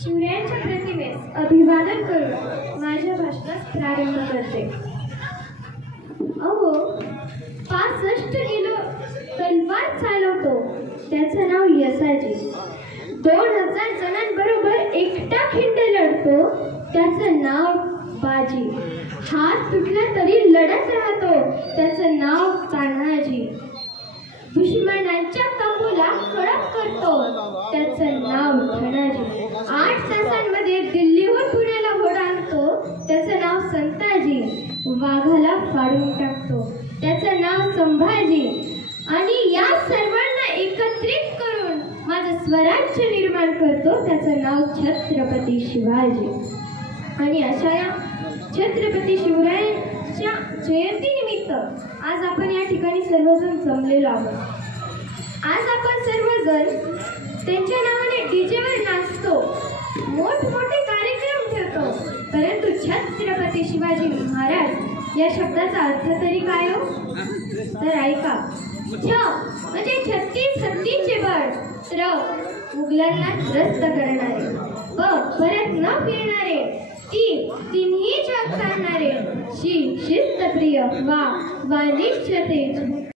शिवरायांच्या प्रतिमेस अभिवादन करून माझ्या भाषणास प्रारंभ करते। अहो, 65 किलो तलवार चालवतो, त्याचं नाव यसाजी। 2000 जणांबरोबर एकटा खिंड लढतो, त्याचं नाव बाजी। हात तुटला तरी लढत राहतो, त्याचं नाव तान्हाजी। दुश्मनांच्या तंबूला कडक करतो, त्याचं नाव धनाजी। 8 तासांमध्ये दिल्लीहून पुण्याला घोडा आणतो, त्याचं नाव संताजी। वाघाला फाडून टाकतो, त्याचं नाव संभाजी। आणि या सर्वांना एकत्रित करून माझं स्वराज्य निर्माण करतो, त्याचं नाव छत्रपती शिवाजी। आणि अशा या छत्रपती शिवरायांच्या जयंतीनिमित्त आज आपण या ठिकाणी सर्वजण जमलेलो आहोत। आज आपण सर्वजण त्यांच्या नावाने डीजेवर नाचतो, मोठमोठे कार्यक्रम ठेवतो, परंतु छत्रपती शिवाजी महाराज या शब्दाचा अर्थ तरी काय हो? तर ऐका, छ म्हणजे 36 हत्तींचे बळ, त्र मुघलांना त्रस्त करणारे, प परत न फिरणारे, तिन्ही जग चालणारे, शिस्तप्रिय, वा निश्चते